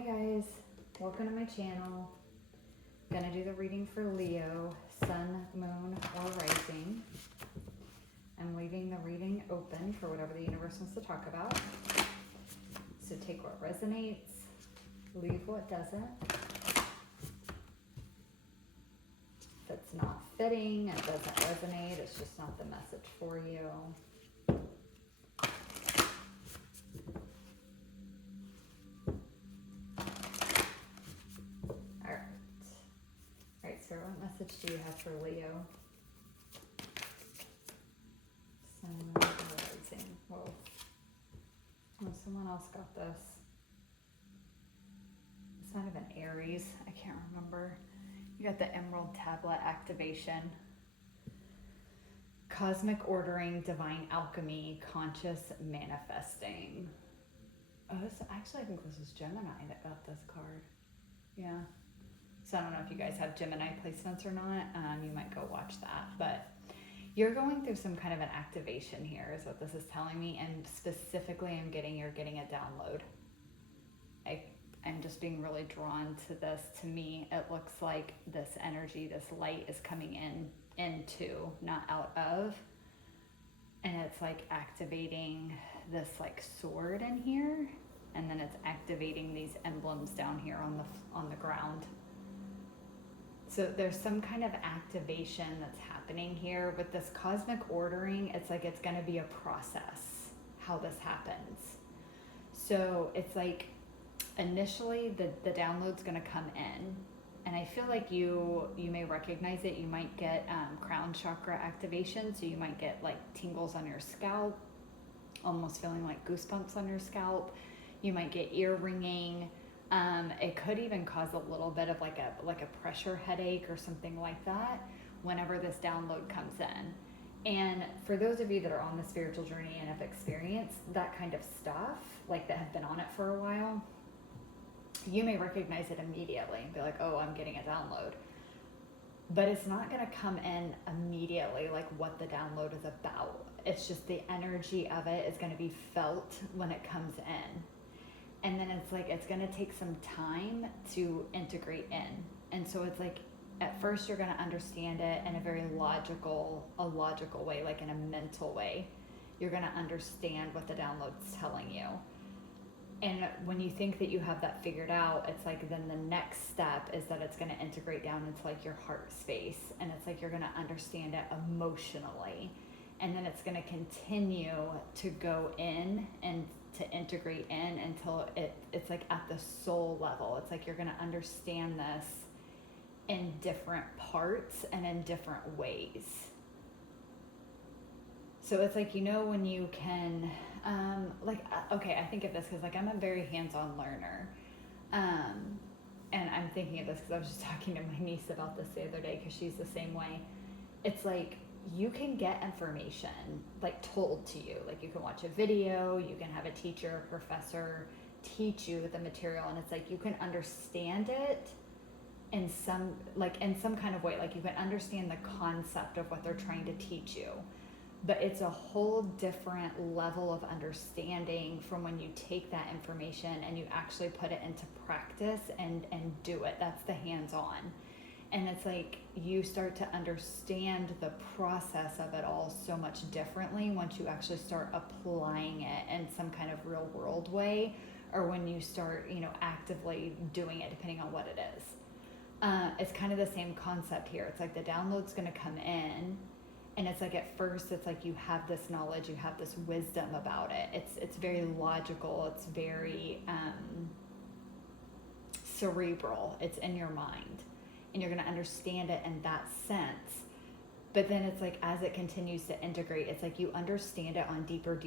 Hi guys, welcome to my channel. Gonna do the reading for Leo, Sun, Moon, or Rising. I'm leaving the reading open for whatever the universe wants to talk about. So take what resonates, leave what doesn't. If it's not fitting, it doesn't resonate, it's just not the message for you. Alright, so what message do you have for Leo? Sun, Moon, or Rising. Whoa. Oh, someone else got this. It's not even Aries. I can't remember. You got the Emerald Tablet activation. Cosmic ordering, divine alchemy, conscious manifesting. Oh, actually, I think this is Gemini that got this card. Yeah. So I don't know if you guys have Gemini placements or not. You might go watch that. But you're going through some kind of an activation here is what this is telling me. And specifically, you're getting a download. I'm just being really drawn to this. To me, it looks like this energy, this light is coming into, not out of. And it's like activating this like sword in here. And then it's activating these emblems down here on the ground. So there's some kind of activation that's happening here with this cosmic ordering. It's like it's going to be a process how this happens. So it's like initially the download's going to come in, and I feel like you may recognize it. You might get crown chakra activation, so you might get like tingles on your scalp, almost feeling like goosebumps on your scalp. You might get ear ringing. It could even cause a little bit of like a pressure headache or something like that whenever this download comes in. And for those of you that are on the spiritual journey and have experienced that kind of stuff, like that have been on it for a while, you may recognize it immediately and be like, oh, I'm getting a download. But it's not going to come in immediately like what the download is about. It's just the energy of it is going to be felt when it comes in. And then it's like, it's going to take some time to integrate in. And so it's like, at first you're going to understand it in a very logical way, like in a mental way. You're going to understand what the download's telling you. And when you think that you have that figured out, it's like, then the next step is that it's going to integrate down into like your heart space. And it's like, you're going to understand it emotionally. And then it's going to continue to go in and to integrate in until it's like at the soul level. It's like you're going to understand this in different parts and in different ways. So it's like, when you can, okay, I think of this because like I'm a very hands-on learner. And I'm thinking of this because I was just talking to my niece about this the other day because she's the same way. It's like, you can get information like told to you. Like you can watch a video, you can have a teacher, a professor teach you the material, and it's like you can understand it in some kind of way. Like you can understand the concept of what they're trying to teach you. But it's a whole different level of understanding from when you take that information and you actually put it into practice and do it. That's the hands-on. And it's like you start to understand the process of it all so much differently once you actually start applying it in some kind of real world way, or when you start, actively doing it, depending on what it is. It's kind of the same concept here. It's like the download's going to come in, and it's like at first it's like you have this knowledge, you have this wisdom about it. It's very logical. It's very cerebral. It's in your mind. And you're going to understand it in that sense. But then it's like, as it continues to integrate, it's like you understand it on deeper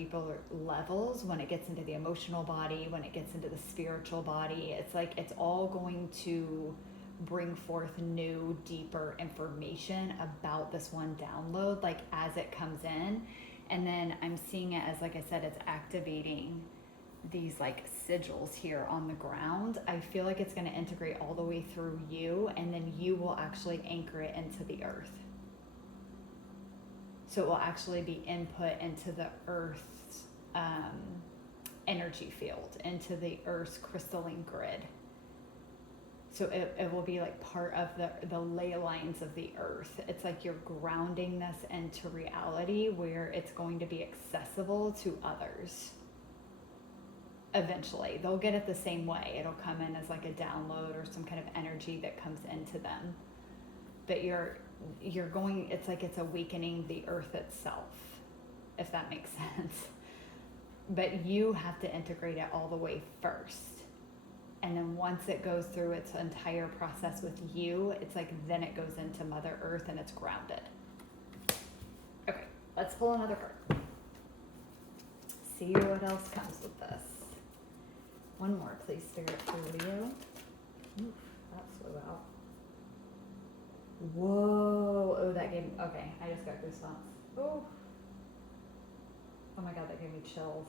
levels when it gets into the emotional body, when it gets into the spiritual body. It's like it's all going to bring forth new, deeper information about this one download, like as it comes in. And then I'm seeing it as, like I said, it's activating these like sigils here on the ground. I feel like it's going to integrate all the way through you, and then you will actually anchor it into the earth. So it will actually be input into the earth's energy field, into the earth's crystalline grid. So it will be like part of the ley lines of the earth. It's like you're grounding this into reality where it's going to be accessible to others. Eventually, they'll get it the same way. It'll come in as like a download or some kind of energy that comes into them. But you're going, it's like it's awakening the earth itself, if that makes sense. But you have to integrate it all the way first. And then once it goes through its entire process with you, it's like then it goes into Mother Earth and it's grounded. Okay, let's pull another card. See what else comes with this. One more, please, Spirit, for Leo. Oof, that flew out. Whoa. Oh, that gave me, okay, I just got goosebumps. Oh. Oh my God, that gave me chills.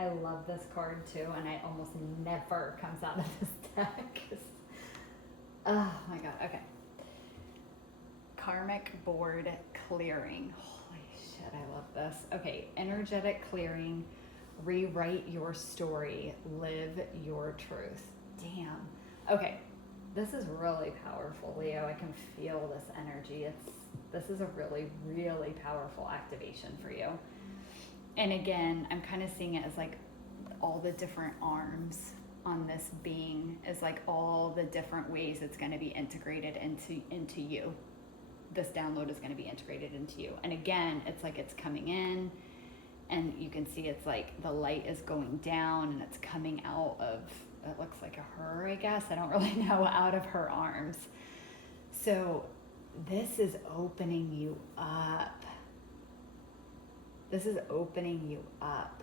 I love this card too, and it almost never comes out of this deck. Oh my God, okay. Karmic board clearing. Holy shit, I love this. Okay, energetic clearing, rewrite your story, live your truth. Damn. Okay, this is really powerful, Leo. I can feel this energy. This is a really, really powerful activation for you. And again, I'm kind of seeing it as like all the different arms on this being is like all the different ways it's going to be integrated into you. This download is going to be integrated into you. And again, it's like it's coming in and you can see it's like the light is going down and it's coming out of, it looks like a her, I guess. I don't really know, out of her arms. So this is opening you up. This is opening you up.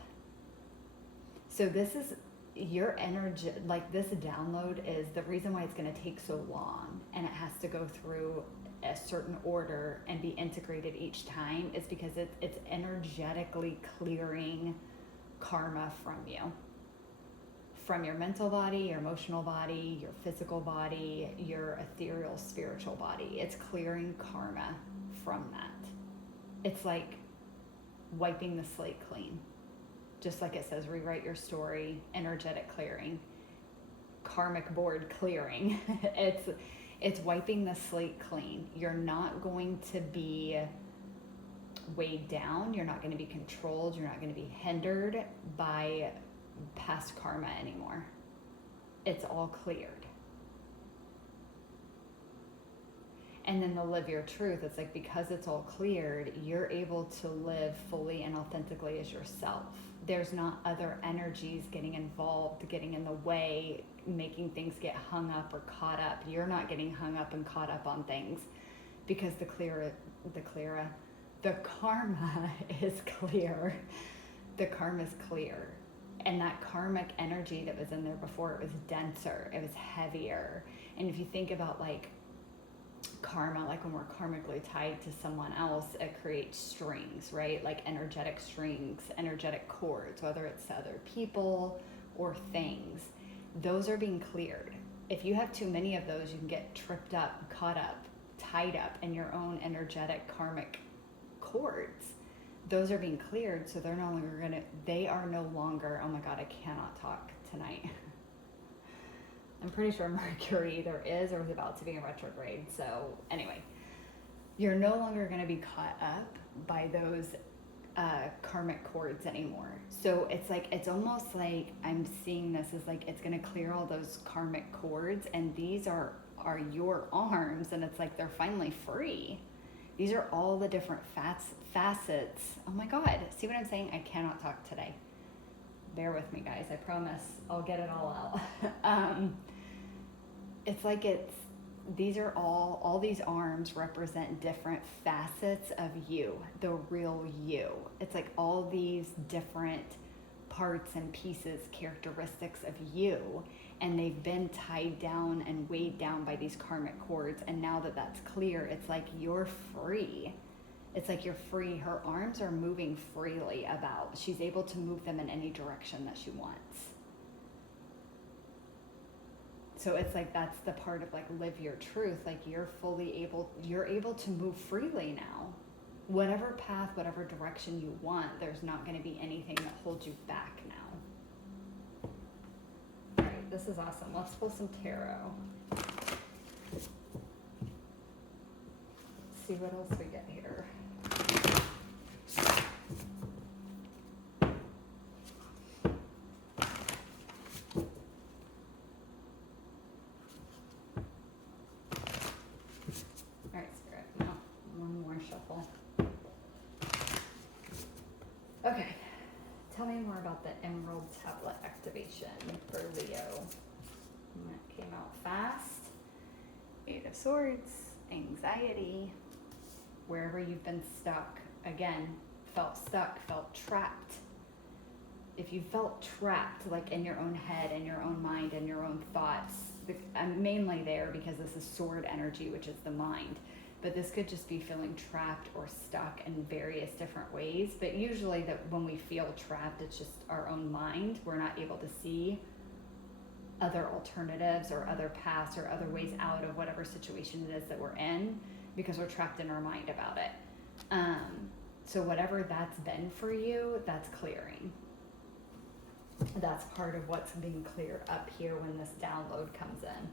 So this is your energy, like this download is the reason why it's going to take so long and it has to go through a certain order and be integrated each time is because it's energetically clearing karma from you. From your mental body, your emotional body, your physical body, your ethereal spiritual body. It's clearing karma from that. It's like wiping the slate clean. Just like it says, rewrite your story, energetic clearing, karmic board clearing. It's wiping the slate clean. You're not going to be weighed down. You're not going to be controlled. You're not going to be hindered by past karma anymore. It's all cleared. And then the live your truth, it's like because it's all cleared, you're able to live fully and authentically as yourself. There's not other energies getting involved, getting in the way, making things get hung up or caught up. You're not getting hung up and caught up on things because the karma is clear. The karma is clear. And that karmic energy that was in there before, it was denser, it was heavier. And if you think about like karma, like when we're karmically tied to someone else, it creates strings, right? Like energetic strings, energetic cords, whether it's to other people or things. Those are being cleared. If you have too many of those, you can get tripped up, caught up, tied up in your own energetic karmic cords. Those are being cleared, so they are no longer, oh my God, I cannot talk tonight. I'm pretty sure Mercury either is or is about to be in retrograde. So anyway, you're no longer going to be caught up by those karmic cords anymore. So it's almost like I'm seeing this as like it's going to clear all those karmic cords, and these are your arms, and it's like they're finally free. These are all the different facets. Oh my God, see what I'm saying? I cannot talk today. Bear with me, guys. I promise I'll get it all out. It's like these are all these arms represent different facets of you, the real you. It's like all these different parts and pieces, characteristics of you, and they've been tied down and weighed down by these karmic cords. And now that that's clear, it's like you're free. It's like you're free. Her arms are moving freely about. She's able to move them in any direction that she wants. So it's like that's the part of like live your truth. Like you're able to move freely now. Whatever path, whatever direction you want, there's not going to be anything that holds you back now. All right, This is awesome. Let's pull some tarot. See what else we get here. All right, Spirit. No, one more shuffle. Okay. Tell me more about the Emerald Tablet activation for Leo. And that came out fast. Eight of Swords, anxiety, wherever you've been stuck. Again, felt stuck, felt trapped. If you felt trapped, like in your own head, in your own mind, in your own thoughts, I'm mainly there because this is sword energy, which is the mind. But this could just be feeling trapped or stuck in various different ways. But usually that when we feel trapped, it's just our own mind. We're not able to see other alternatives or other paths or other ways out of whatever situation it is that we're in because we're trapped in our mind about it. So whatever that's been for you, that's clearing. That's part of what's being cleared up here when this download comes in.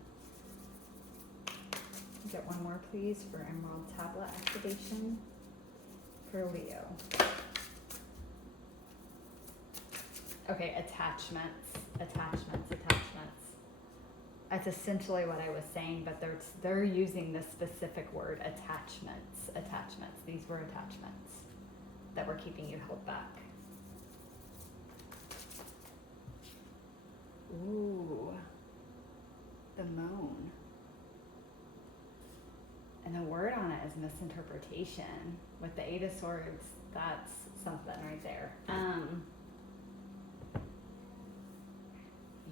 Get one more, please, for Emerald Tablet activation for Leo. Okay, attachments. That's essentially what I was saying, but they're using this specific word, attachments. These were attachments that were keeping you held back. Ooh, the moon. And the word on it is misinterpretation. With the Eight of Swords, that's something right there.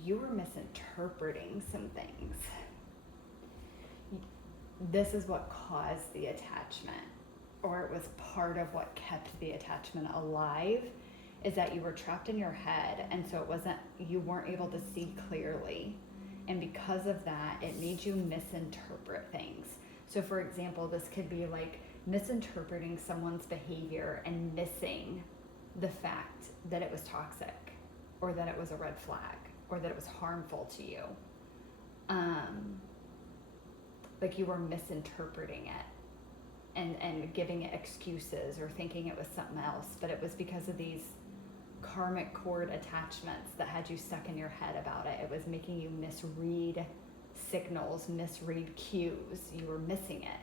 You were misinterpreting some things. This is what caused the attachment, or it was part of what kept the attachment alive, is that you were trapped in your head, and so you weren't able to see clearly. And because of that, it made you misinterpret things. So for example, this could be like misinterpreting someone's behavior and missing the fact that it was toxic, or that it was a red flag, or that it was harmful to you. Like you were misinterpreting it and giving it excuses or thinking it was something else, but it was because of these karmic cord attachments that had you stuck in your head about it. It was making you misread signals, misread cues. You were missing it.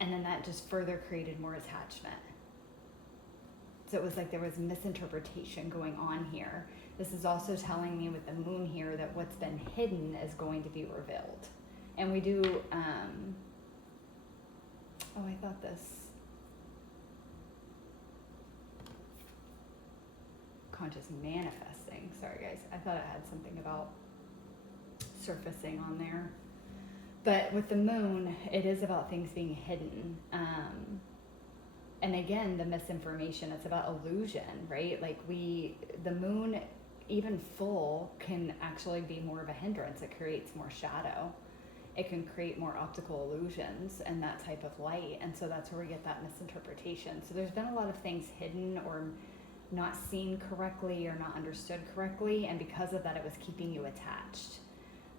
And then that just further created more attachment. So it was like there was misinterpretation going on here. This is also telling me with the moon here that what's been hidden is going to be revealed. And we do, I thought this. Conscious manifesting. Sorry guys, I thought it had something about surfacing on there. But with the moon, it is about things being hidden. And again, the misinformation, it's about illusion, right? Like the moon, even full, can actually be more of a hindrance. It creates more shadow. It can create more optical illusions and that type of light. And so that's where we get that misinterpretation. So there's been a lot of things hidden or not seen correctly or not understood correctly. And because of that, it was keeping you attached.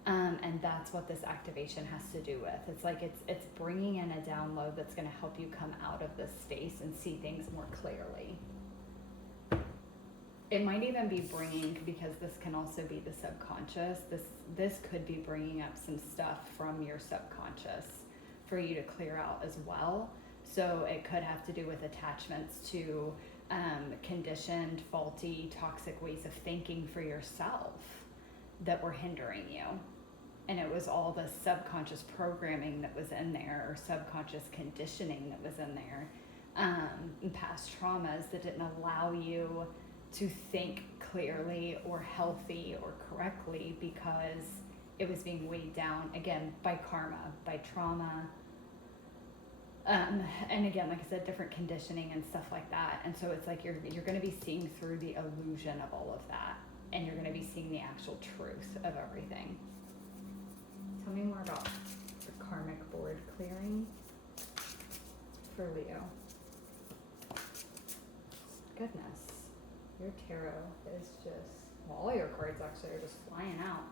And that's what this activation has to do with. It's like it's bringing in a download that's going to help you come out of this space and see things more clearly. It might even be bringing, because this can also be the subconscious, this could be bringing up some stuff from your subconscious for you to clear out as well. So it could have to do with attachments to conditioned, faulty, toxic ways of thinking for yourself that were hindering you. And it was all the subconscious programming that was in there, or subconscious conditioning that was in there, and past traumas that didn't allow you to think clearly or healthy or correctly because it was being weighed down, again, by karma, by trauma. And again, like I said, different conditioning and stuff like that. And so it's like you're going to be seeing through the illusion of all of that. And you're going to be seeing the actual truth of everything. Tell me more about the karmic board clearing for Leo. Goodness, your tarot is just, well, all your cards actually are just flying out.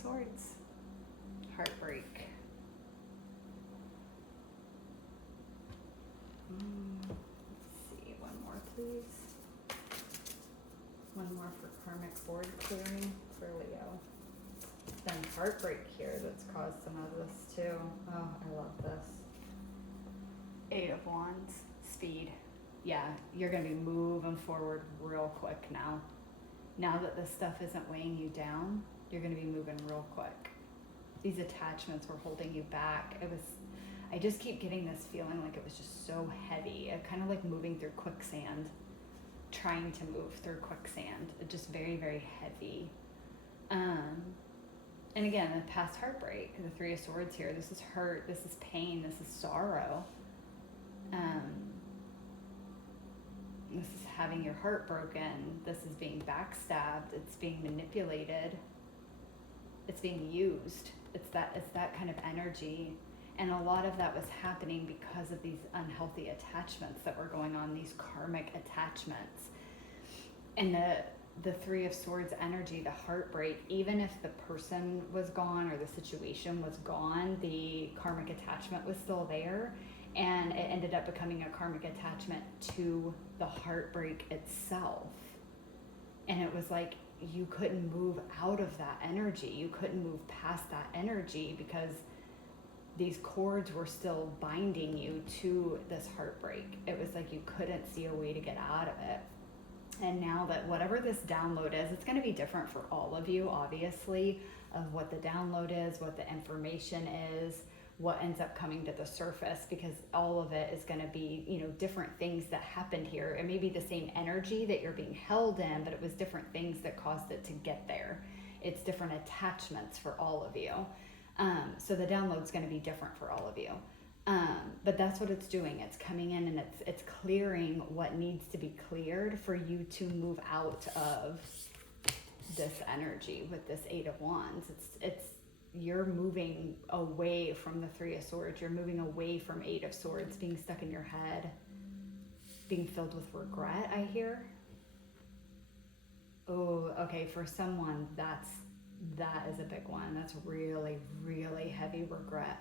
Swords. Heartbreak. Let's see, one more please. One more for karmic board clearing for Leo. Then heartbreak here that's caused some of this too. Oh, I love this. 8 of Wands. Speed. Yeah, you're going to be moving forward real quick now. Now that this stuff isn't weighing you down, you're going to be moving real quick. These attachments were holding you back. I just keep getting this feeling like it was just so heavy. Kind of like moving through quicksand, trying to move through quicksand. Just very, very heavy. And again, the past heartbreak, the 3 of Swords here. This is hurt, this is pain, this is sorrow. This is having your heart broken. This is being backstabbed. It's being manipulated. It's being used. It's that kind of energy. And a lot of that was happening because of these unhealthy attachments that were going on, these karmic attachments. And the 3 of Swords energy, the heartbreak, even if the person was gone or the situation was gone, the karmic attachment was still there. And it ended up becoming a karmic attachment to the heartbreak itself. And it was like you couldn't move out of that energy. You couldn't move past that energy because these cords were still binding you to this heartbreak. It was like you couldn't see a way to get out of it. And now that whatever this download is, it's going to be different for all of you, obviously, of what the download is, what the information is, what ends up coming to the surface, because all of it is going to be, different things that happened here. It may be the same energy that you're being held in, but it was different things that caused it to get there. It's different attachments for all of you. So the download's going to be different for all of you. But that's what it's doing. It's coming in and it's clearing what needs to be cleared for you to move out of this energy with this 8 of Wands. You're moving away from the 3 of Swords. You're moving away from 8 of Swords, being stuck in your head, being filled with regret, I hear. Oh, okay, for someone, that is a big one. That's really, really heavy regret.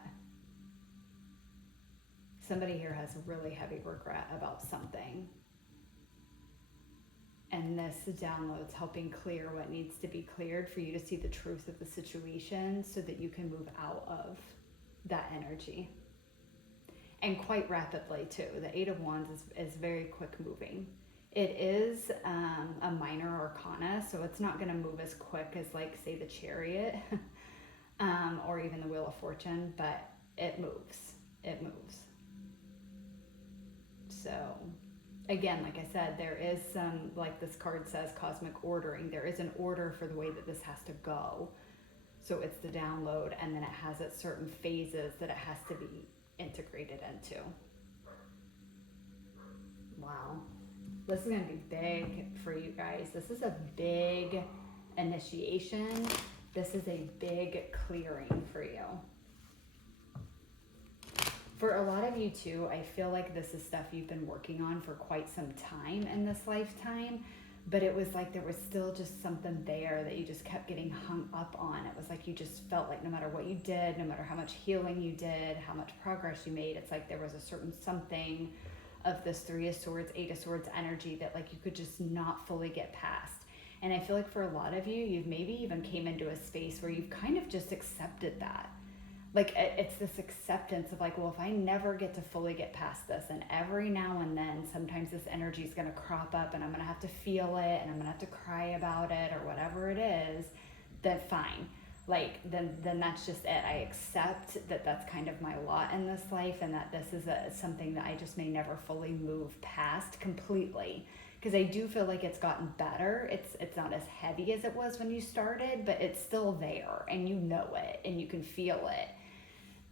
Somebody here has really heavy regret about something. And this download's helping clear what needs to be cleared for you to see the truth of the situation so that you can move out of that energy. And quite rapidly too. The 8 of Wands is very quick moving. It is a minor arcana, so it's not going to move as quick as, like, say, the Chariot or even the Wheel of Fortune, but it moves. It moves. So, again, like I said, there is some, like this card says, cosmic ordering. There is an order for the way that this has to go. So it's the download, and then it has its certain phases that it has to be integrated into. Wow. This is going to be big for you guys. This is a big initiation. This is a big clearing for you. For a lot of you too, I feel like this is stuff you've been working on for quite some time in this lifetime, but it was like there was still just something there that you just kept getting hung up on. It was like you just felt like no matter what you did, no matter how much healing you did, how much progress you made, it's like there was a certain something of this 3 of Swords, 8 of Swords energy that, like, you could just not fully get past. And I feel like for a lot of you, you've maybe even came into a space where you've kind of just accepted that. Like, it's this acceptance of, like, well, if I never get to fully get past this, and every now and then sometimes this energy is going to crop up and I'm going to have to feel it and I'm going to have to cry about it or whatever it is, then fine. Like, then that's just it. I accept that that's kind of my lot in this life, and that this is something that I just may never fully move past completely. Because I do feel like it's gotten better. It's not as heavy as it was when you started, but it's still there, and you know it, and you can feel it.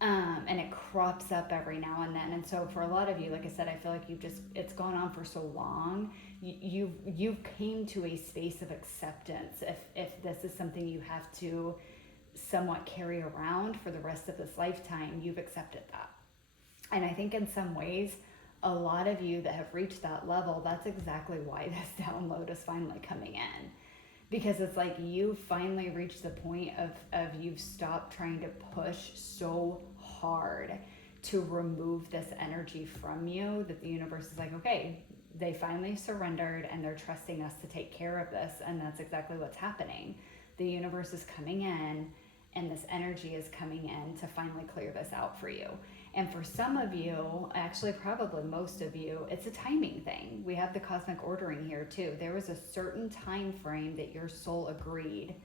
And it crops up every now and then. And so for a lot of you, like I said, I feel like it's gone on for so long. You've came to a space of acceptance. If this is something you have to somewhat carry around for the rest of this lifetime, you've accepted that. And I think in some ways, a lot of you that have reached that level, that's exactly why this download is finally coming in. because it's like you finally reached the point of you've stopped trying to push so hard to remove this energy from you, that the universe is like, okay, they finally surrendered and they're trusting us to take care of this. And that's exactly what's happening. The universe is coming in and this energy is coming in to finally clear this out for you. And for some of you, actually probably most of you, it's a timing thing. We have the cosmic ordering here too. There was a certain time frame that your soul agreed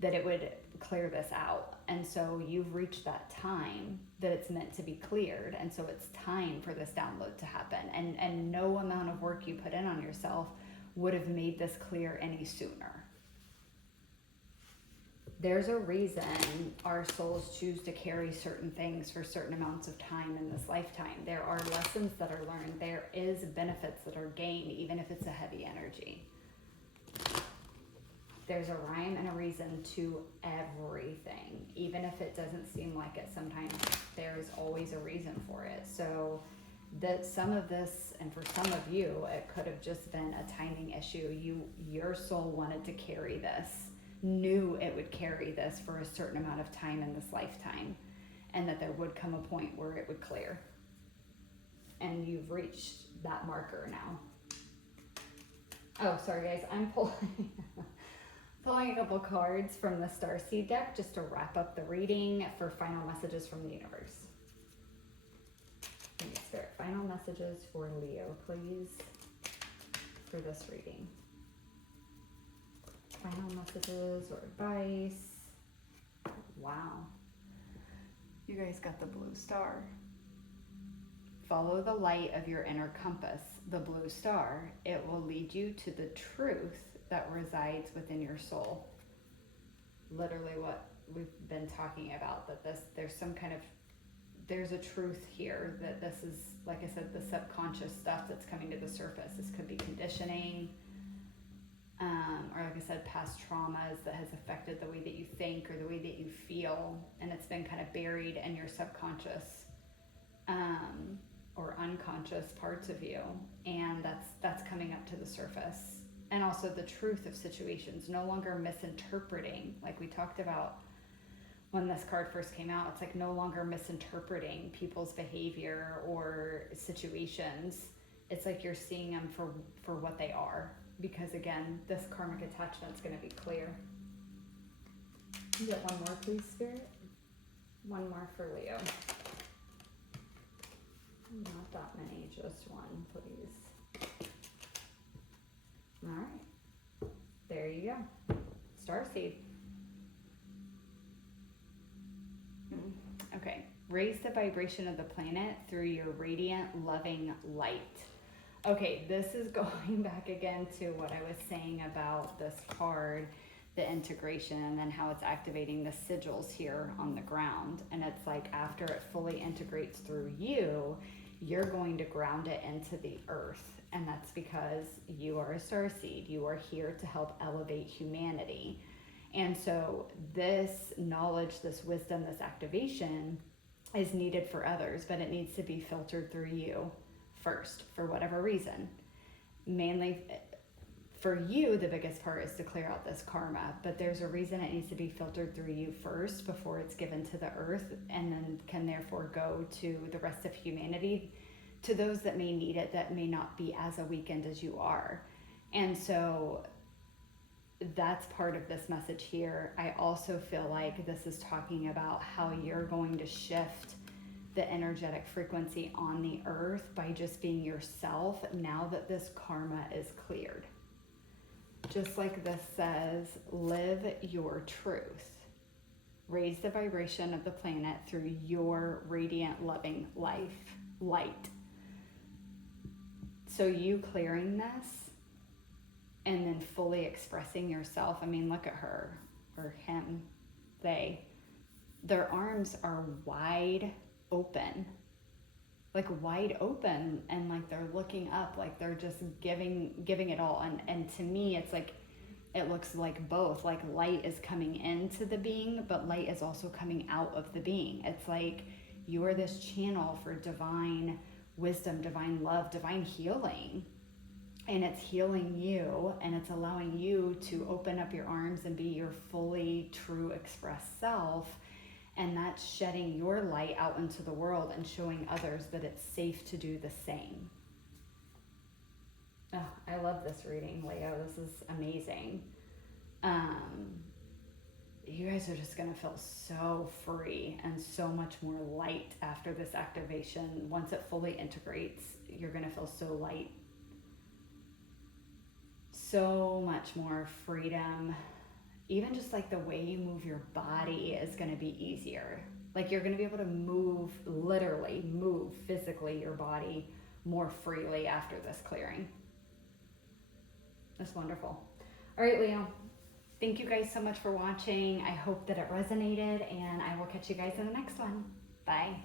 that it would clear this out. And so you've reached that time that it's meant to be cleared. And so it's time for this download to happen. And no amount of work you put in on yourself would have made this clear any sooner. There's a reason our souls choose to carry certain things for certain amounts of time in this lifetime. There are lessons that are learned. There is benefits that are gained, even if it's a heavy energy. There's a rhyme and a reason to everything. Even if it doesn't seem like it, sometimes there is always a reason for it. So that some of this, and for some of you, it could have just been a timing issue. Your soul wanted to carry this, knew it would carry this for a certain amount of time in this lifetime, and that there would come a point where it would clear. And you've reached that marker now. Oh, sorry guys, I'm pulling a couple cards from the Starseed deck just to wrap up the reading for final messages from the universe. Give me Spirit, final messages for Leo, please, for this reading. Final messages or advice. Wow. You guys got the blue star. Follow the light of your inner compass, the blue star. It will lead you to the truth that resides within your soul. Literally what we've been talking about, that there's a truth here, that this is, like I said, the subconscious stuff that's coming to the surface. This could be conditioning, or like I said, past traumas that has affected the way that you think or the way that you feel, and it's been kind of buried in your subconscious or unconscious parts of you, and that's coming up to the surface. And also the truth of situations, no longer misinterpreting, like we talked about when this card first came out. It's like no longer misinterpreting people's behavior or situations. It's like you're seeing them for what they are. Because again, this karmic attachment's going to be clear. You get one more, please, Spirit? One more for Leo. Not that many, just one, please. All right. There you go. Starseed. Okay. Raise the vibration of the planet through your radiant, loving light. Okay, this is going back again to what I was saying about this card, the integration, and how it's activating the sigils here on the ground. And it's like after it fully integrates through you, you're going to ground it into the earth. And that's because you are a starseed. You are here to help elevate humanity. And so this knowledge, this wisdom, this activation is needed for others, but it needs to be filtered through you first, for whatever reason. Mainly for you, the biggest part is to clear out this karma, but there's a reason it needs to be filtered through you first before it's given to the earth, and then can therefore go to the rest of humanity, to those that may need it, that may not be as awakened as you are. And so that's part of this message here. I also feel like this is talking about how you're going to shift the energetic frequency on the earth by just being yourself now that this karma is cleared. Just like this says, live your truth. Raise the vibration of the planet through your radiant, loving light. So you clearing this and then fully expressing yourself. I mean, look at her or him, their arms are wide open, like wide open, and like they're looking up, like they're just giving it all. And to me, it's like, it looks like both, like light is coming into the being, but light is also coming out of the being. It's like you are this channel for divine wisdom, divine love, divine healing. and it's healing you, and it's allowing you to open up your arms and be your fully true expressed self. And that's shedding your light out into the world and showing others that it's safe to do the same. Oh, I love this reading, Leo. This is amazing. You guys are just going to feel so free and so much more light after this activation. Once it fully integrates, you're going to feel so light. So much more freedom. Even just like the way you move your body is going to be easier. Like you're going to be able to move, literally move physically your body more freely after this clearing. That's wonderful. All right, Leo. Thank you guys so much for watching. I hope that it resonated, and I will catch you guys in the next one. Bye.